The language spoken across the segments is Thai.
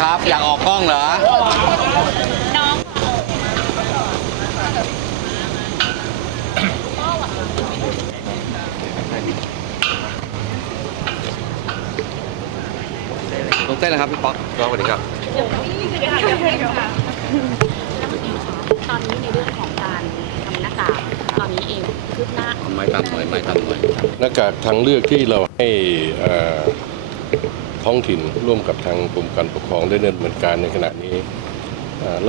ครับ อยากออกกล้องเหรอ น้องตรงเส้นนะครับพี่ป๊อกก็สวัสดีครับ ตอนนี้ในเรื่องของการทำหน้ากากตอนนี้เองคืบหน้าไม้ตันหน่อยไม้ตันหน่อย หน้ากากทางเลือกที่เราให้เอ่อ ท้องถิ่นร่วมกับทางกรมการปกครองได้ดำเนินการในขณะนี้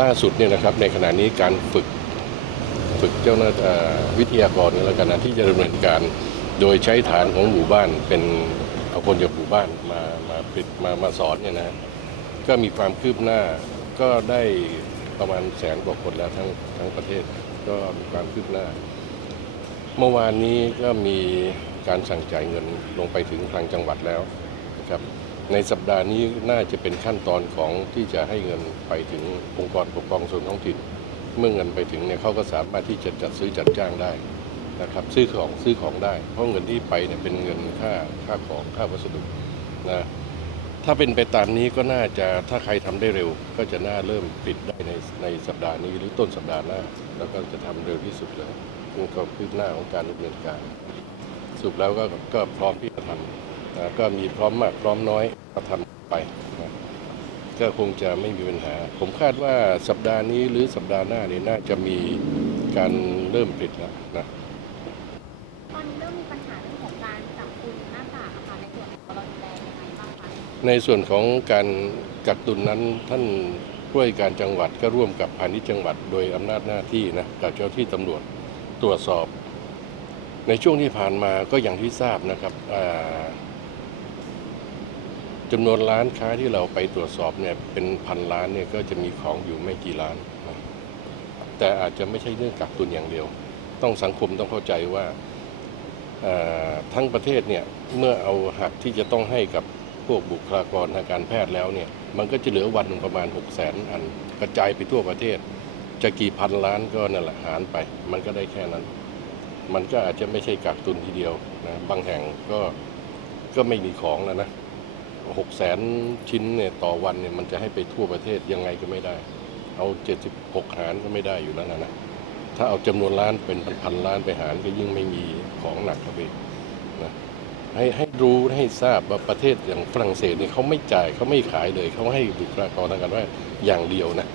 ล่าสุดเนี่ยนะครับในขณะนี้การฝึกฝึกเจ้าหน้าวิทยากรในลักษณะที่จะดำเนินการ โดยใช้ฐานของหมู่บ้านเป็นเอาคนจากหมู่บ้านมามาปิดมามาสอนเนี่ยนะก็มีความคืบหน้าก็ได้ประมาณแสนกว่าคนแล้วทั้งทั้งประเทศก็มีความคืบหน้า เมื่อวานนี้ก็มีการสั่งจ่ายเงินลงไปถึงทางจังหวัดแล้วนะครับ ในสัปดาห์นี้น่าจะเป็นขั้นตอนของที่จะให้เงินไปถึงองค์กรปกครองส่วนท้องถิ่น เมื่อเงินไปถึงเนี่ยเขาก็สามารถที่จะจัดซื้อจัดจ้างได้นะครับซื้อของซื้อของได้ เพราะเงินที่ไปเนี่ยเป็นเงินค่าค่าของค่าวัสดุนะถ้าเป็นไปตามนี้ก็น่าจะถ้าใครทำได้เร็ว ก็จะน่าเริ่มปิดได้ในในสัปดาห์นี้หรือต้นสัปดาห์หน้า แล้วก็จะทำเร็วที่สุดเลยนี่ก็คืบหน้าของการดำเนินการสรุปแล้วก็ก็พร้อมที่จะทำ นะก็มีพร้อมมากพร้อมน้อยก็ทำไปนะก็คงจะไม่มีปัญหา ผมคาดว่าสัปดาห์นี้หรือสัปดาห์หน้าเนี่ยน่าจะมีการเริ่มผลิตแล้วนะตอนนี้เริ่มมีปัญหาเรื่องของการจับกลุ่มหน้ากากอะค่ะในส่วนของเราดูแลยังไงบ้างคะในส่วนของการกักตุนนั้นท่านผู้ว่าการจังหวัดก็ร่วมกับพาณิชย์จังหวัด โดยอำนาจหน้าที่นะกับเจ้าที่ตำรวจตรวจสอบ ในช่วงที่ผ่านมาก็อย่างที่ทราบนะครับอ่า จำนวนร้านค้าที่เราไปตรวจสอบเนี่ยเป็นพันล้านเนี่ยก็จะมีของอยู่ไม่กี่ล้าน แต่อาจจะไม่ใช่เรื่องกักตุนอย่างเดียว ต้องสังคมต้องเข้าใจว่าทั้งประเทศเนี่ยเมื่อเอาหักที่จะต้องให้กับพวกบุคลากรทางการแพทย์แล้วเนี่ยมันก็จะเหลือวันหนึ่งประมาณ 6 0 0 0 0อัน กระจายไปทั่วประเทศ จะกี่พันล้านก็นั่นแหละหารไป มันก็ได้แค่นั้น มันก็อาจจะไม่ใช่กักตุนทีเดียวนะบางแห่งก็ก็ไม่มีของแล้วนะ หกแสนชิ้นเนี่ยต่อวันเนี่ยมันจะให้ไปทั่วประเทศยังไงก็ไม่ได้ เอา 76 หารก็ไม่ได้อยู่แล้วนะนะถ้าเอาจำนวนล้านเป็นพันล้านไปหารก็ยิ่งไม่มีของหนักเข้าไปอีกนะให้ให้รู้ให้ทราบว่าประเทศอย่างฝรั่งเศสเนี่ยเขาไม่จ่ายเขาไม่ขายเลยเขาให้บุคลากรทางการแพทย์อย่างเดียวนะ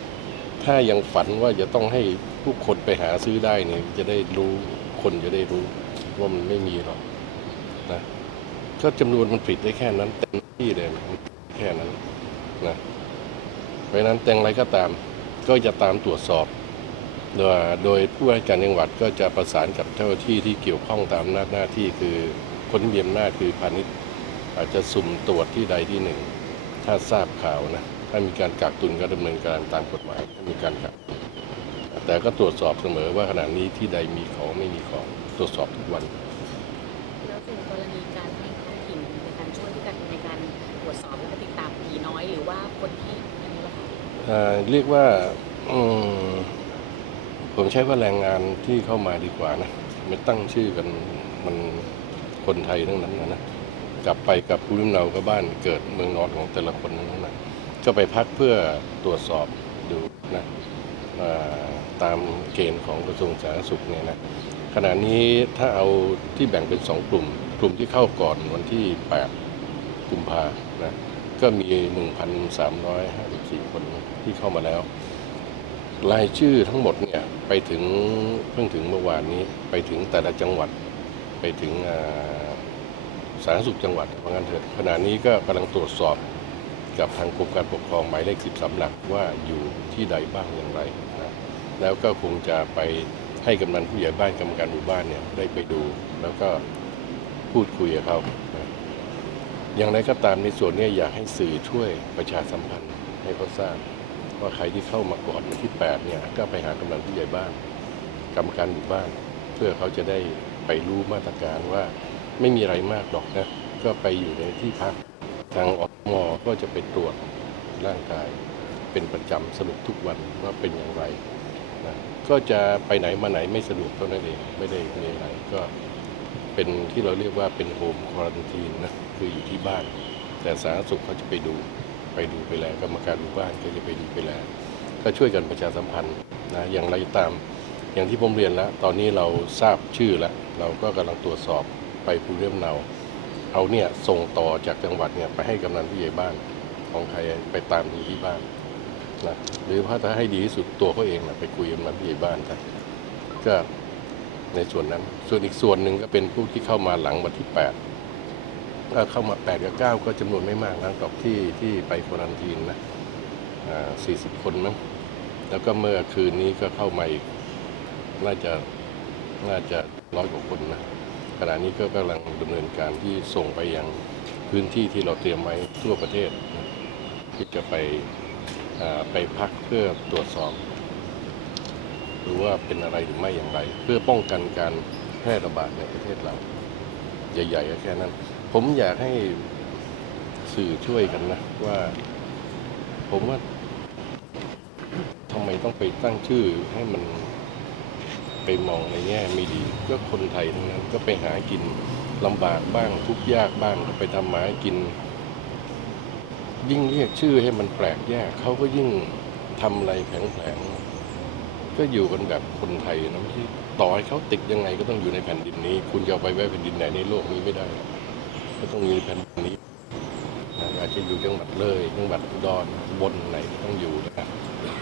ถ้ายังฝันว่าจะต้องให้ผู้คนไปหาซื้อได้เนี่ยจะได้รู้คนจะได้รู้ว่ามันไม่มีหรอกนะ ก็จำนวนมันผลิตได้แค่นั้นเต็มที่เลยแค่นั้นนะเพราะนั้นแต่งอะไรก็ตาม ก็จะตามตรวจสอบ โดยโดยผู้ว่าการจังหวัดก็จะประสานกับเจ้าหน้าที่ที่เกี่ยวข้องตามหน้าหน้าที่คือคนที่มีอำนาจคือพาณิชย์อาจจะสุ่มตรวจที่ใดที่หนึ่ง ถ้าทราบข่าวนะถ้ามีการกักตุนก็ดำเนินการตามกฎหมายถ้ามีการกักแต่ก็ตรวจสอบเสมอว่าขณะนี้ที่ใดมีของไม่มีของตรวจสอบทุกวัน เรียกว่าผมใช้ว่าแรงงานที่เข้ามาดีกว่านะไม่ตั้งชื่อกันมันคนไทยทั้งนั้นนะนะกลับไปกับภูมิลำเนาก็บ้านเกิดเมืองนอนของแต่ละคนทั้งนั้นนะก็ไปพักเพื่อตรวจสอบดูนะตามเกณฑ์ของกระทรวงสาธารณสุขเนี่ยนะขณะนี้ถ้าเอาที่แบ่งเป็นสองกลุ่ม กลุ่มที่เข้าก่อนวันที่ 8 กุมภานะก็มี 1,354 คน ที่เข้ามาแล้ว รายชื่อทั้งหมดเนี่ยไปถึงเพิ่งถึงเมื่อวานนี้ไปถึงแต่ละจังหวัด ไปถึงสาธารณสุขจังหวัดเพราะงั้นเถอะขณะนี้ก็กำลังตรวจสอบกับทางกรมการปกครองหมายเลข13หลักว่าอยู่ที่ใดบ้างอย่างไรนะแล้วก็คงจะไปให้กำนันผู้ใหญ่บ้านกรรมการหมู่บ้านเนี่ยได้ไปดู แล้วก็พูดคุยกับเขาอย่างไรก็ตามในส่วนนี้อยากให้สื่อช่วยประชาสัมพันธ์ให้เขาทราบ ว่าใครที่เข้ามาก่อนวันที่8เนี่ยก็ไปหากำนันผู้ใหญ่บ้านกรรมการหมู่บ้าน เพื่อเขาจะได้ไปรู้มาตรการว่าไม่มีอะไรมากหรอกนะก็ไปอยู่ในที่พักทางอมอก็จะไปตรวจร่างกาย เป็นประจำสรุปทุกวันว่าเป็นอย่างไรนะก็จะไปไหนมาไหนไม่สะดวกเท่านั้นเองไม่ได้มีอะไรก็เป็นที่เราเรียกว่าเป็นโฮมควอรันทีนนะคืออยู่ที่บ้าน แต่สาธารณสุขเขาจะไปดู ไปดูไปแลกรรมการหมู่บ้านก็จะไปดูไปแลก็ช่วยกันประชาสัมพันธ์นะอย่างไรตามอย่างที่ผมเรียนแล้ว ตอนนี้เราทราบชื่อแล้ว เราก็กำลังตรวจสอบไปภูเรียมเนาเอาเนี่ยส่งต่อจากจังหวัดเนี่ยไปให้กำนันผู้ใหญ่บ้านของใครไปตามดูที่บ้านนะหรือถ้าจะให้ดีที่สุดตัวเขาเองนะไปคุยกับกำนันผู้ใหญ่บ้านกันก็ในส่วนนั้น ส่วนอีกส่วนหนึ่งก็เป็นผู้ที่เข้ามาหลังวันที่ 8 ถ้าเข้ามา 8 กับ 9 ก็จำนวนไม่มากนะกับที่ที่ไปควอรันทีนนะอ่า40คนมั้งแล้วก็เมื่อคืนนี้ก็เข้ามาอีกน่าจะน่าจะร้อยกว่าคนนะขณะนี้ก็กำลังดำเนินการที่ส่งไปยังพื้นที่ที่เราเตรียมไว้ทั่วประเทศที่จะไปไปพักเพื่อตรวจสอบหรือว่าเป็นอะไรหรือไม่อย่างไร เพื่อป้องกันการแพร่ระบาดในประเทศเรา ใหญ่ๆก็แค่นั้น ผมอยากให้สื่อช่วยกันนะ ว่า ผมว่าทำไมต้องไปตั้งชื่อให้มันไปมองในแง่ไม่ดี ก็คนไทยทั้งนั้นก็ไปหากินลำบากบ้างทุกยากบ้างก็ไปทำหมากิน ยิ่งเรียกชื่อให้มันแปลกแยกเขาก็ยิ่งทำอะไรแผลงๆก็อยู่กันแบบคนไทยนะไม่ใช่ต่อให้เขาติดยังไงก็ต้องอยู่ในแผ่นดินนี้ คุณจะเอาไปไว้แผ่นดินไหนในโลกนี้ไม่ได้ ก็ต้องอยู่ในแผ่นดินนี้นะอาจจะอยู่จังหวัดเลยจังหวัดอุดรบนไหนก็ต้องอยู่นะครับ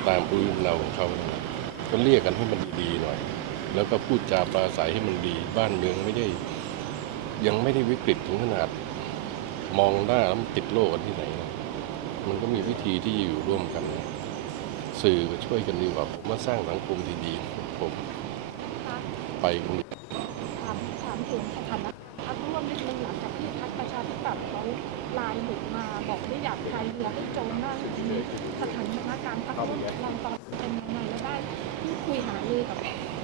ตามภูมิลำเนาของเขานะก็เรียกกันให้มันดีๆหน่อย แล้วก็พูดจาปราศัยให้มันดีบ้านเมืองไม่ได้ ยังไม่ได้วิกฤตถึงขนาด มองหน้าแล้วมันติดโลกกันที่ไหนนะมันก็มีวิธีที่อยู่ร่วมกันนะสื่อก็ช่วยกันดีกว่าผมว่าสร้างสังคมดีๆผมไปคนเดียว ถามถามถึงสถานะพักร่วมนิดนึงหลังจากที่พักประชาธิปัตย์เขาไลน์หลุดมาบอกไม่อยากพายเรือให้จมนั่นนี้สถ เราตอนเป็นยังไงแล้วได้ที่คุยหารือกับ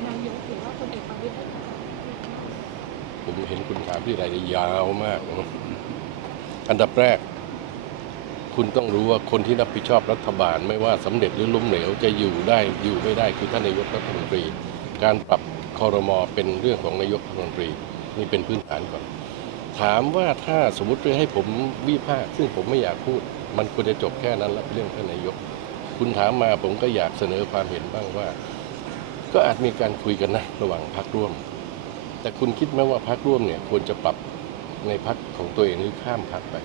นายกหรือว่าคนเอกประวิตรได้ไหมผมเห็นคุณถามที่รยละยาวมาก อันดับแรก คุณต้องรู้ว่าคนที่รับผิดชอบรัฐบาล ไม่ว่าสำเร็จหรือล้มเหลวจะอยู่ได้อยู่ไม่ได้คือท่านนายกรัฐมนตรี การปรับคอรมอเป็นเรื่องของนายกรัฐมนตรีนี่เป็นพื้นฐานก่อน ถามว่าถ้าสมมติให้ผมวิพากษ์ซึ่งผมไม่อยากพูด มันควรจะจบแค่นั้นแล้วเรื่องท่านนายก คุณถามมาผมก็อยากเสนอความเห็นบ้างว่า ก็อาจมีการคุยกันนะระหว่างพักร่วม แต่คุณคิดไหมว่าพักร่วมเนี่ยควรจะปรับในพักของตัวเองหรือข้ามพักไป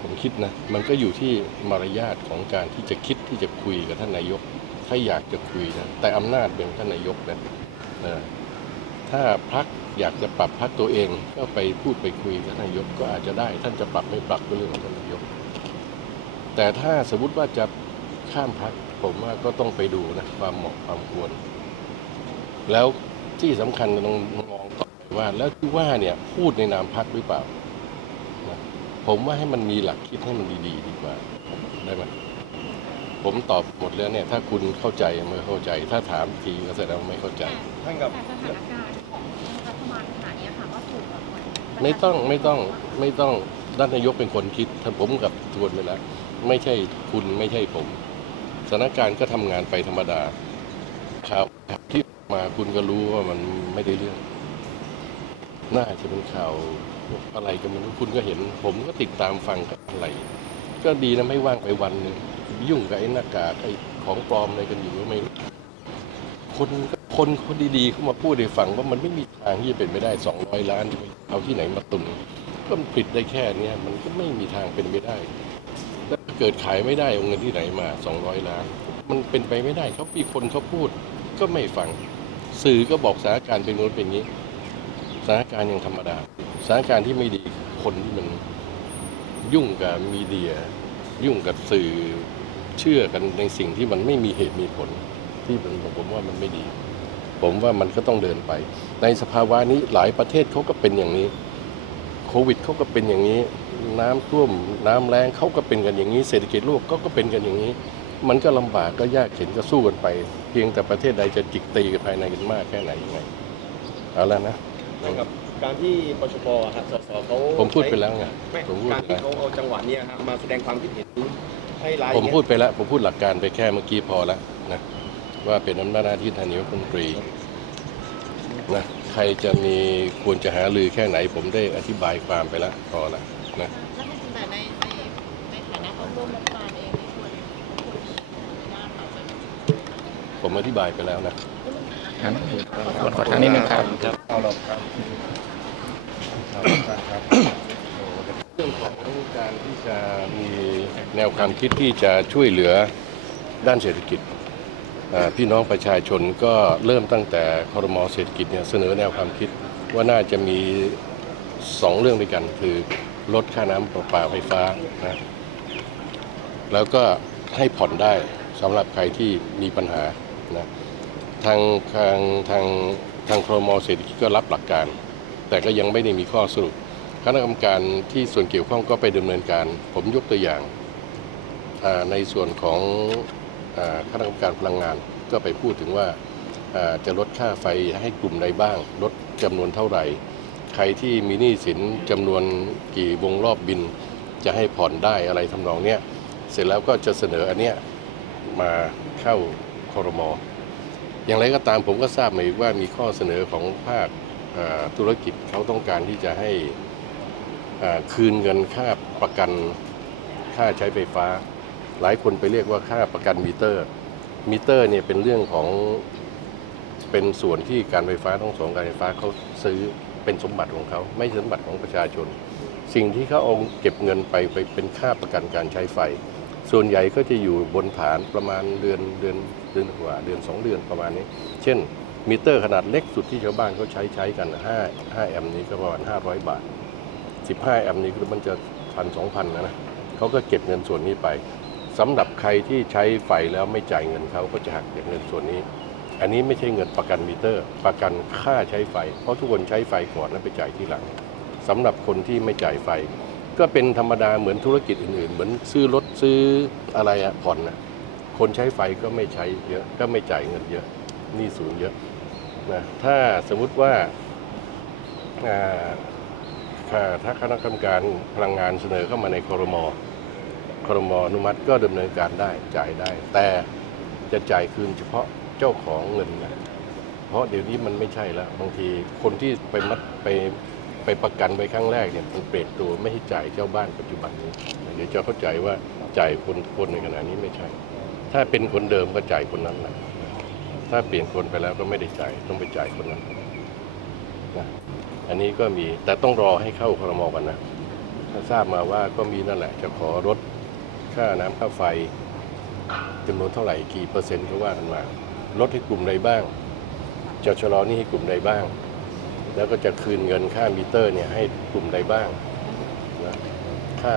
ผมคิดนะ มันก็อยู่ที่มารยาทของการที่จะคิดที่จะคุยกับท่านนายก ถ้าอยากจะคุยนะแต่อำนาจเป็นท่านนายกนะถ้าพักอยากจะปรับพักตัวเองก็ไปพูดไปคุยกับท่านนายกก็อาจจะได้ ท่านจะปรับไม่ปรับก็เรื่องของท่านนายก แต่ถ้าสมมติว่าจะข้ามพักผมว่าก็ต้องไปดูนะความเหมาะความควร แล้วที่สำคัญต้องมองต่อไปว่า แล้วที่ว่าเนี่ยพูดในนามพักหรือเปล่านะผมว่าให้มันมีหลักคิดให้มันดีๆ ดีกว่าได้ไหมผมตอบหมดแล้วเนี่ยถ้าคุณเข้าใจไม่เข้าใจ ถ้าถามทีก็แสดงว่าไม่เข้าใจแต่สถานการณ์ของรัฐบาลขณะนี้ค่ะก็ถูกแบบเหมือนไม่ต้องไม่ต้องไม่ต้องด้านนายกเป็นคนคิดท่านผมกับทวนไปแล้ว ไม่ใช่คุณไม่ใช่ผมสถานการณ์ก็ทำงานไปธรรมดาข่าวที่มาคุณก็รู้ว่ามันไม่ได้เรื่อง น่าจะเป็นข่าวอะไรกันไมันคุณก็เห็น ผมก็ติดตามฟังกับอะไร ก็ดีนะไม่ว่างไปวันหนึ่งยุ่งกับไอ้หน้ากากไอ้ของปลอมอะไรกันอยู่ก็ไม่รู้คนคนคนดีๆเข้ามาพูดให้ฟังว่ามันไม่มีทางที่จะเป็นไปได้สองร้อยล้านเอาที่ไหนมาตุนก็มันผิดได้แค่เนี้ยมันก็ไม่มีทางเป็นไปได้ เกิดขายไม่ได้เอาเงินที่ไหนมาสองร้อยล้าน มันเป็นไปไม่ได้เขามีคนเขาพูดก็ไม่ฟัง สื่อก็บอกสถานการณ์เป็นนู้นเป็นนี้สถานการณ์ยังธรรมดาสถานการณ์ที่ไม่ดีคนที่มันยุ่งกับมีเดีย ยุ่งกับสื่อเชื่อกันในสิ่งที่มันไม่มีเหตุมีผล ที่ผมผมว่ามันไม่ดี ผมว่ามันก็ต้องเดินไป ในสภาวะนี้หลายประเทศเขาก็เป็นอย่างนี้ ควิดเขาก็เป็นอย่างนี้ น้ำท่วมน้ำแรงเขาก็เป็นกันอย่างนี้ เศรษฐกิจโลกก็ก็เป็นกันอย่างนี้ มันก็ลำบากก็ยากเข็นก็สู้กันไป เพียงแต่ประเทศใดจะจิกตีกันภายในกันมากแค่ไหนยังไงเอาแล้วนะนะครับการที่ปชปฮะสสเขาผมพูดไปแล้วไงไม่ผมพูดการไปที่แล้วเขาเอาจังหวะเนี้ยครับมาแสดงความคิดเห็นให้รายผมพูดไปแล้ว ผมพูดหลักการไปแค่เมื่อกี้พอแล้วนะว่าเป็นอำนาจหน้าที่ทางนายกรัฐมนตรีนะ ทยจะมีควรจะหาลือแค่ไหนผมได้อธิบายความไปแล้วพอละนะแต่ในในฐานะขาร่วมรัาลเองผมอธิบายไปแล้วนะครับขอขอทางนิดนึงครับงครับเรื่องของการที่จะมีแนวความคิดที่จะช่วยเหลือด้านเศรษฐกิจ พี่น้องประชาชนก็เริ่มตั้งแต่คอรมอเศรษฐกิจเนี่ยเสนอแนวความคิดว่าน่าจะมีสองเรื่องด้วยกัน คือลดค่าน้ำประปาไฟฟ้านะแล้วก็ให้ผ่อนได้สำหรับใครที่มีปัญหานะทางทางทางทางครมเศรษฐกิจก็รับหลักการ แต่ก็ยังไม่ได้มีข้อสรุปคณะกรรมการที่ส่วนเกี่ยวข้องก็ไปดำเนินการ ผมยกตัวอย่างในส่วนของ คณะกรรมการพลังงาน ก็ไปพูดถึงว่าจะลดค่าไฟให้กลุ่มใดบ้าง ลดจำนวนเท่าไหร่ ใครที่มีหนี้สินจำนวนกี่วงรอบบิน จะให้ผ่อนได้อะไรทำนองเนี้ยเสร็จแล้วก็จะเสนออันเนี้ยมาเข้าคอรมออย่างไรก็ตามผมก็ทราบมาอีกว่ามีข้อเสนอของภาคธุรกิจเขาต้องการที่จะให้คืนเงินค่าประกันค่าใช้ไฟฟ้า หลายคนไปเรียกว่าค่าประกันมิเตอร์ มิเตอร์เนี่ยเป็นเรื่องของเป็นส่วนที่การไฟฟ้าทั้งสองการไฟฟ้าเขาซื้อเป็นสมบัติของเขา ไม่สมบัติของประชาชน สิ่งที่เขาเอาเก็บเงินไปไปเป็นค่าประกันการใช้ไฟ ส่วนใหญ่ก็จะอยู่บนฐานประมาณเดือนเดือนเดือนกว่าเดือน 2 เดือนประมาณนี้ เช่นมิเตอร์ขนาดเล็กสุดที่ชาวบ้านเขาใช้ใช้กัน 5 5 แอมป์นี้ก็ประมาณ 500 บาท 15 แอมป์นี้คือมันจะพันสองพันนะนะเขาก็เก็บเงินส่วนนี้ไป สำหรับใครที่ใช้ไฟแล้วไม่จ่ายเงินเขาก็จะหักจากเงินส่วนนี้ อันนี้ไม่ใช่เงินประกันมิเตอร์ ประกันค่าใช้ไฟ เพราะทุกคนใช้ไฟก่อนแล้วไปจ่ายที่หลังสำหรับคนที่ไม่จ่ายไฟ ก็เป็นธรรมดาเหมือนธุรกิจอื่นๆ เหมือนซื้อรถซื้ออะไรอะผ่อนนะคนใช้ไฟก็ไม่ใช้เยอะก็ไม่จ่ายเงินเยอะหนี่สูงเยอะนะถ้าสมมุติว่าถ้าคณะกรรมการพลังงานเสนอเข้ามาในครมอ ครมอนุมัติก็ดำเนินการได้จ่ายได้ แต่จะจ่ายคืนเฉพาะเจ้าของเงินนะเพราะเดี๋ยวนี้มันไม่ใช่แล้วบางทีคนที่ไปมัดไปไปประกันไปครั้งแรกเนี่ยมันเปลี่ยนตัวไม่ให้จ่ายเจ้าบ้านปัจจุบันนี้ เดี๋ยวจะเข้าใจว่าจ่ายคนคนในขณะนี้ไม่ใช่ ถ้าเป็นคนเดิมก็จ่ายคนนั้นแหละถ้าเปลี่ยนคนไปแล้วก็ไม่ได้จ่ายต้องไปจ่ายคนนั้นนะอันนี้ก็มีแต่ต้องรอให้เข้าครมกันนะถ้าทราบมาว่าก็มีนั่นแหละ จะขอลด ค่าน้ำค่าไฟจำนวนเท่าไหร่กี่เปอร์เซ็นต์ก็ว่ากันมาลดให้กลุ่มใดบ้าง จะชะลอหนี่ให้กลุ่มใดบ้าง แล้วก็จะคืนเงินค่ามิเตอร์เนี่ยให้กลุ่มใดบ้างนะค่า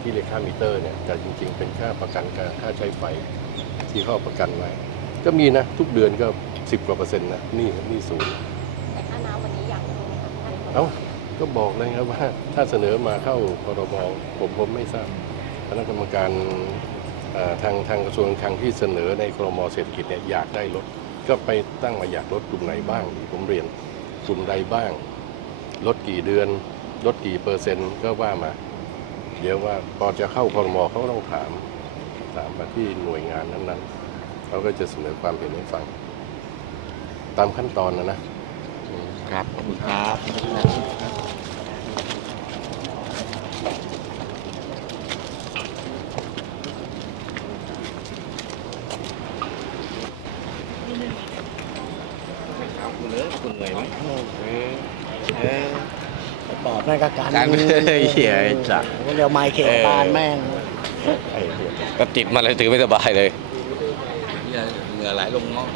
ที่เรียกค่ามิเตอร์เนี่ยแต่จริง ๆ เป็นค่าประกันการค่าใช้ไฟที่เขาประกันไว้ก็มีนะ ทุกเดือนก็10กว่าเปอร์เซ็นต์นะนี่นี่ศูนย์แต่ค่าน้ำวันนี้อยากรู้ไหมคะท่านเอ้าก็บอกเลยครับว่า ถ้าเสนอมาเข้าครมผมผมไม่ทราบ คณะกรรมการทางทางกระทรวงคลังที่เสนอในครมเศรษฐกิจเนี่ยอยากได้ลดก็ไปตั้งมาอยากลดกลุ่มไหนบ้าง ผมเรียนกลุ่มใดบ้างลดกี่เดือนลดกี่เปอร์เซ็นต์ก็ว่ามา เดี๋ยวว่าพอจะเข้าคอรมอเขาก็ต้องถามถามมาที่หน่วยงานนั้นๆเขาก็จะเสนอความเห็นให้ฟัง ตามขั้นตอนนะนะครับขอบคุณครับ คุณเลยคุณเหนื่อยไหม ปอบแม่งก็การการไม่ได้เหี้ยไอ้สัสเรียวไมค์เขตบานแม่งก็ติดมาเลยถือไม่สบายเลย เหงื่อไหลลงมอง